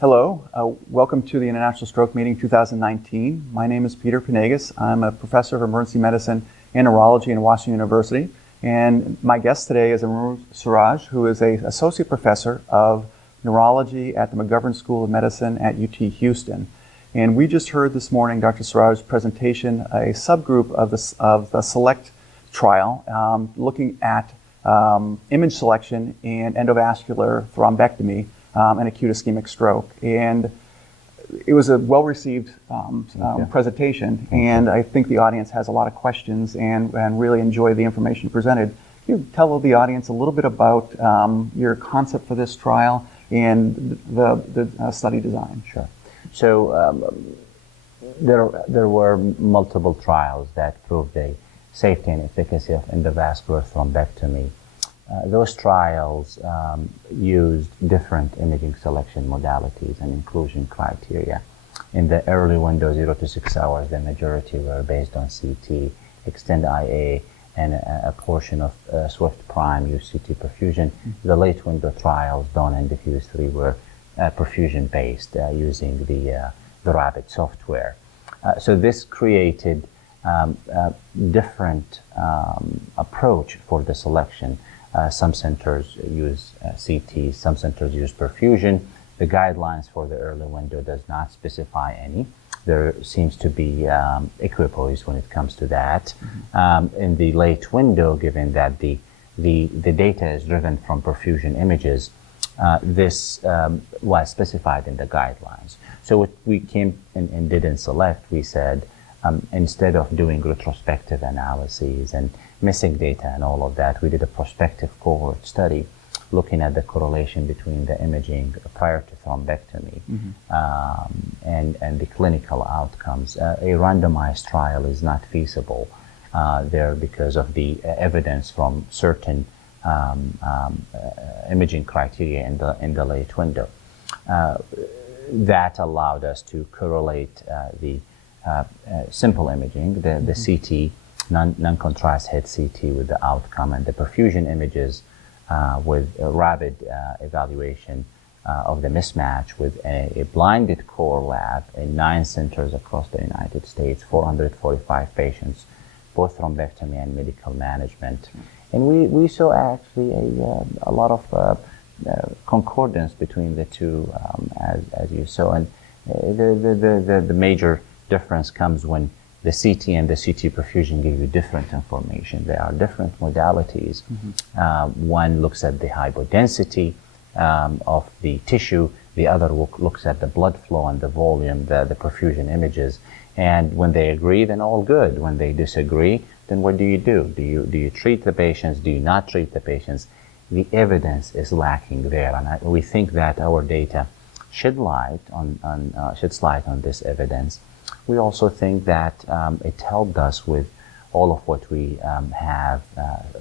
Hello, welcome to the International Stroke Meeting 2019. My name is Peter Panagos. I'm a professor of emergency medicine and neurology in Washington University. And my guest today is Amrou Sarraj, who is an associate professor of neurology at the McGovern School of Medicine at UT Houston. And we just heard this morning Dr. Sarraj's presentation, a subgroup of the SELECT trial looking at image selection and endovascular thrombectomy and acute ischemic stroke. And it was a well-received presentation, and I think the audience has a lot of questions and really enjoy the information presented. Can you tell the audience a little bit about your concept for this trial and the study design? Sure. So there were multiple trials that proved the safety and efficacy of endovascular thrombectomy. Those trials used different imaging selection modalities and inclusion criteria. In the early window, 0 to 6 hours, the majority were based on CT, extend IA, and a portion of Swift Prime used CT perfusion. The late window trials, Dawn and Diffuse 3, were perfusion-based using the Rapid software. So this created a different approach for the selection. Some centers use CT, some centers use perfusion. The guidelines for the early window does not specify any. There seems to be equipoise when it comes to that. In the late window, given that the data is driven from perfusion images, this was specified in the guidelines. So what we came and did in SELECT, we said, instead of doing retrospective analyses and missing data and all of that, we did a prospective cohort study looking at the correlation between the imaging prior to thrombectomy and the clinical outcomes. A randomized trial is not feasible there because of the evidence from certain imaging criteria in the late window. That allowed us to correlate the simple imaging, the CT, non-contrast head CT with the outcome, and the perfusion images with a rapid evaluation of the mismatch with a blinded core lab in 9 centers across the United States, 445 patients, both thrombectomy and medical management. And we saw actually a lot of concordance between the two, as you saw. And the major difference comes when the CT and the CT perfusion give you different information. They are different modalities. One looks at the hypodensity of the tissue. The other looks at the blood flow and the volume, the perfusion images. And when they agree, then all good. When they disagree, then what do you do? Do you treat the patients? Do you not treat the patients? The evidence is lacking there, and we think that our data sheds light on this evidence. We also think that it helped us with all of what we have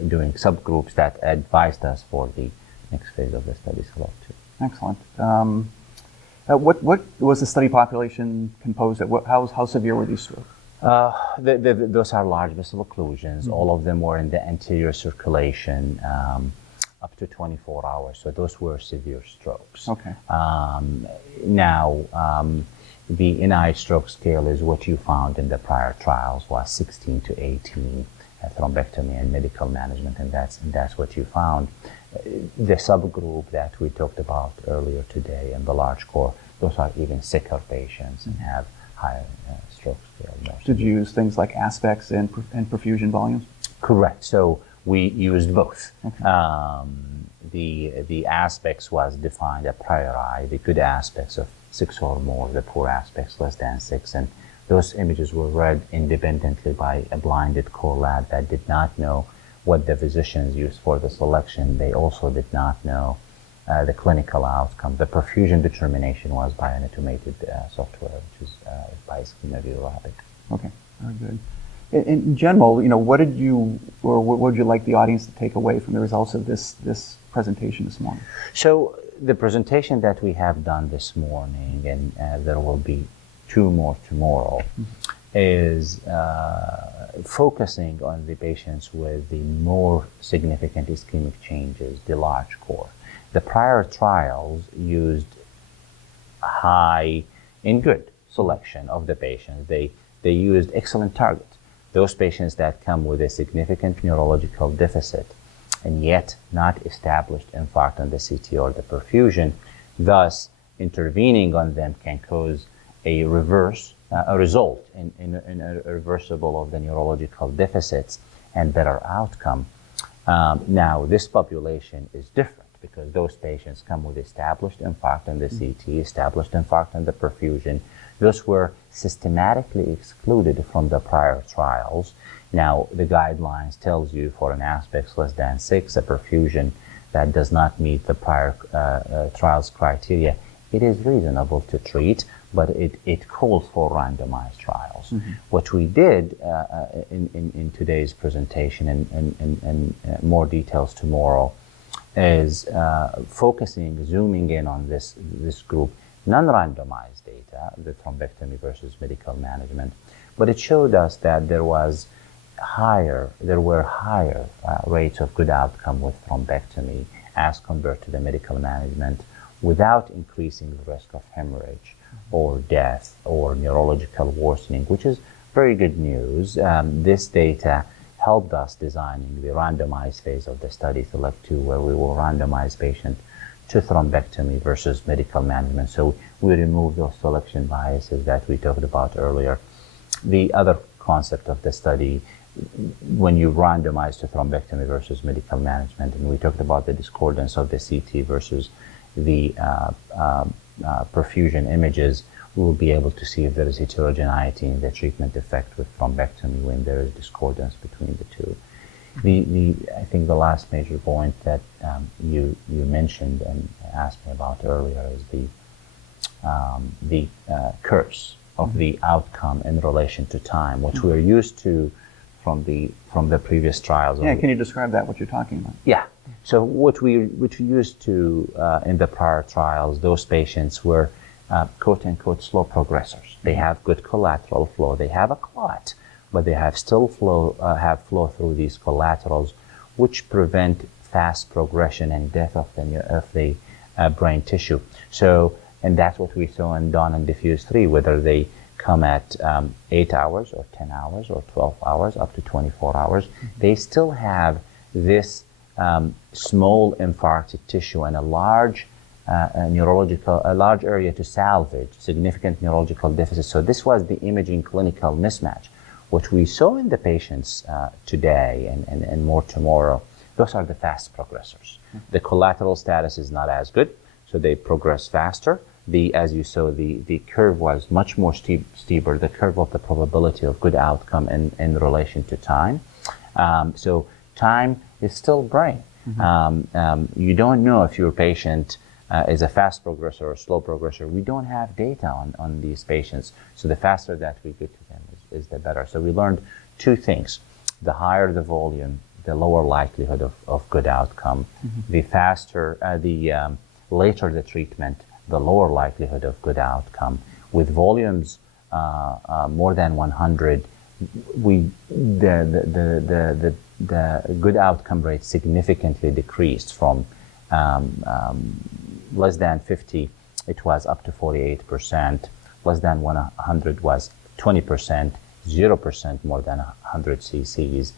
doing subgroups that advised us for the next phase of the study SELECT. Excellent. What was the study population composed of? How severe were these strokes? Those are large vessel occlusions. All of them were in the anterior circulation up to 24 hours. So those were severe strokes. Okay. The NIH stroke scale is what you found in the prior trials, was 16 to 18, thrombectomy and medical management, and that's what you found. The subgroup that we talked about earlier today in the large core, those are even sicker patients and have higher stroke scale. Did you use things like aspects and perfusion volumes? Correct. So we used both. Okay. The aspects was defined a priori, the good aspects of 6 or more, the poor aspects less than 6, and those images were read independently by a blinded core lab that did not know what the physicians used for the selection. They also did not know the clinical outcome. The perfusion determination was by an automated software, which is by Rapid. Okay, very good. In general, what would you like the audience to take away from the results of this presentation this morning? So the presentation that we have done this morning, and there will be 2 more tomorrow, is focusing on the patients with the more significant ischemic changes, the large core. The prior trials used high in good selection of the patients. They used excellent targets. Those patients that come with a significant neurological deficit and yet not established infarct on the CT or the perfusion, thus intervening on them can cause a result in a reversible of the neurological deficits and better outcome. Now, this population is different because those patients come with established infarct on the CT, established infarct on the perfusion. Those were systematically excluded from the prior trials. Now, the guidelines tells you for an aspects less than 6, a perfusion that does not meet the prior trials criteria, it is reasonable to treat, but it calls for randomized trials. What we did in today's presentation and more details tomorrow is zooming in on this group, non-randomized data, the thrombectomy versus medical management, but it showed us that there were higher rates of good outcome with thrombectomy as compared to the medical management without increasing the risk of hemorrhage or death or neurological worsening, which is very good news. This data helped us designing the randomized phase of the study, SELECT-2, where we will randomize patients to thrombectomy versus medical management. So we remove those selection biases that we talked about earlier. The other concept of the study, when you randomize to thrombectomy versus medical management, and we talked about the discordance of the CT versus the perfusion images, we will be able to see if there is heterogeneity in the treatment effect with thrombectomy when there is discordance between the two. I think the last major point that you mentioned and asked me about earlier is the curves of the outcome in relation to time, which we're used to from the previous trials. Yeah, can you describe that, what you're talking about? Yeah. So what we used to in the prior trials, those patients were quote-unquote slow progressors. They have good collateral flow. They have a clot, but they have still have flow through these collaterals, which prevent fast progression and death of the brain tissue. So, and that's what we saw in DAWN and DIFFUSE 3, whether they come at 8 hours or 10 hours or 12 hours, up to 24 hours, they still have this small infarcted tissue and a large area to salvage, significant neurological deficit. So this was the imaging clinical mismatch. What we saw in the patients today and more tomorrow, those are the fast progressors. The collateral status is not as good, so they progress faster. As you saw, the curve was much more steeper, the curve of the probability of good outcome in relation to time. So time is still brain. You don't know if your patient is a fast progressor or slow progressor. We don't have data on these patients. So the faster that we get to them is the better. So we learned two things. The higher the volume, the lower likelihood of good outcome. The later the treatment, the lower likelihood of good outcome. With volumes more than 100, the good outcome rate significantly decreased from less than 50, it was up to 48%. Less than 100 was 20%, 0% more than 100 cc's,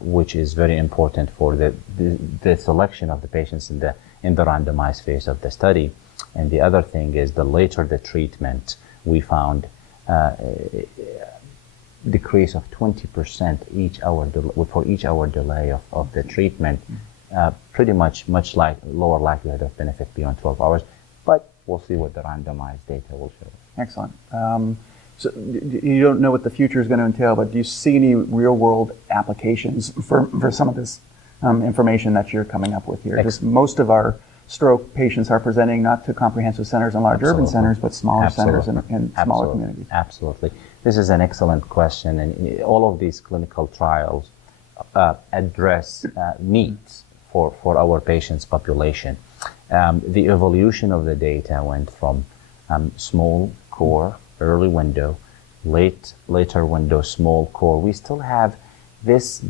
which is very important for the selection of the patients in the randomized phase of the study. And the other thing is, the later the treatment, we found decrease of 20% for each hour delay of the treatment, pretty much like lower likelihood of benefit beyond 12 hours. But we'll see what the randomized data will show. Excellent. So you don't know what the future is going to entail, but do you see any real-world applications for some of this information that you're coming up with here? Because most of our stroke patients are presenting not to comprehensive centers and large urban centers, but smaller centers and smaller communities. Absolutely. This is an excellent question, and all of these clinical trials address needs for our patients' population. The evolution of the data went from small core, early window, later window, small core. We still have this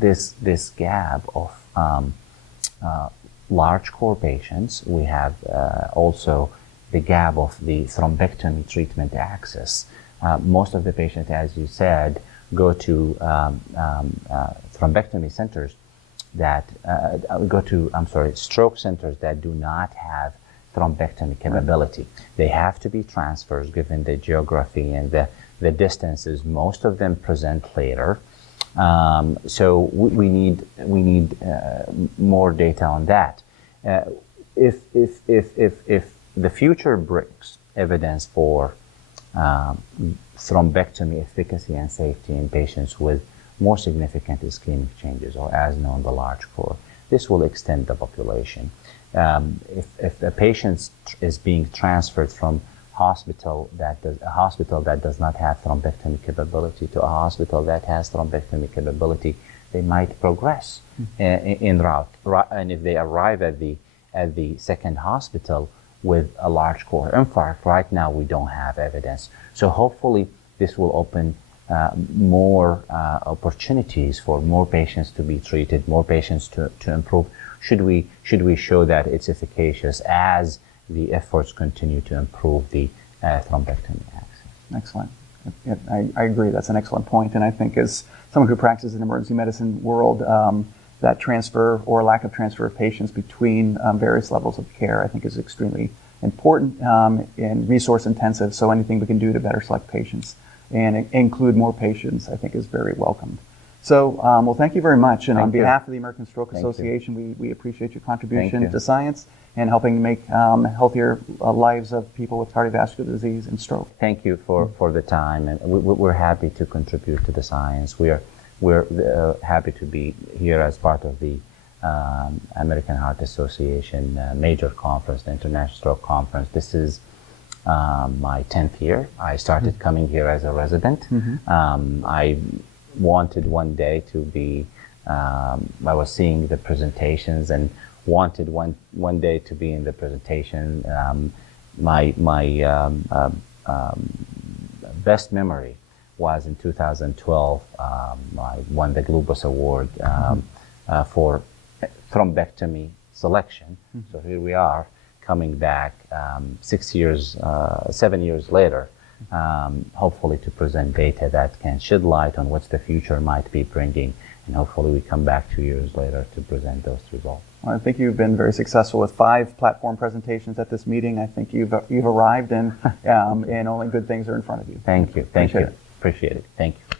gap of large core patients. We have also the gap of the thrombectomy treatment access. Most of the patients, as you said, go to thrombectomy centers that stroke centers that do not have thrombectomy capability. They have to be transfers given the geography and the distances. Most of them present later. So we need more data on that. If the future brings evidence for thrombectomy efficacy and safety in patients with more significant ischemic changes, or as known, the large core, this will extend the population. If a patient is being transferred from a hospital that does not have thrombectomy capability to a hospital that has thrombectomy capability, they might progress in route. And if they arrive at the second hospital with a large core infarct, right now we don't have evidence. So hopefully this will open more opportunities for more patients to be treated, more patients to improve. Should we show that it's efficacious as the efforts continue to improve the thrombectomy access? Excellent. Yeah, I agree. That's an excellent point. And I think as someone who practices in the emergency medicine world, that transfer or lack of transfer of patients between various levels of care, I think, is extremely important and resource intensive. So anything we can do to better select patients and include more patients, I think, is very welcomed. So, well, thank you very much. And on behalf of the American Stroke Association, we appreciate your contribution to science and helping make healthier lives of people with cardiovascular disease and stroke. Thank you for the time, and we're happy to contribute to the science. We're happy to be here as part of the American Heart Association major conference, the International Stroke Conference. This is my 10th year. I started coming here as a resident. I wanted one day to be, I was seeing the presentations and wanted one day to be in the presentation. My best memory was in 2012. I won the Globus Award for thrombectomy selection. So here we are coming back 7 years later, hopefully to present data that can shed light on what the future might be bringing, and hopefully we come back 2 years later to present those results. Well, I think you've been very successful with 5 platform presentations at this meeting. I think you've arrived and only good things are in front of you. Thank you. Appreciate it. Thank you.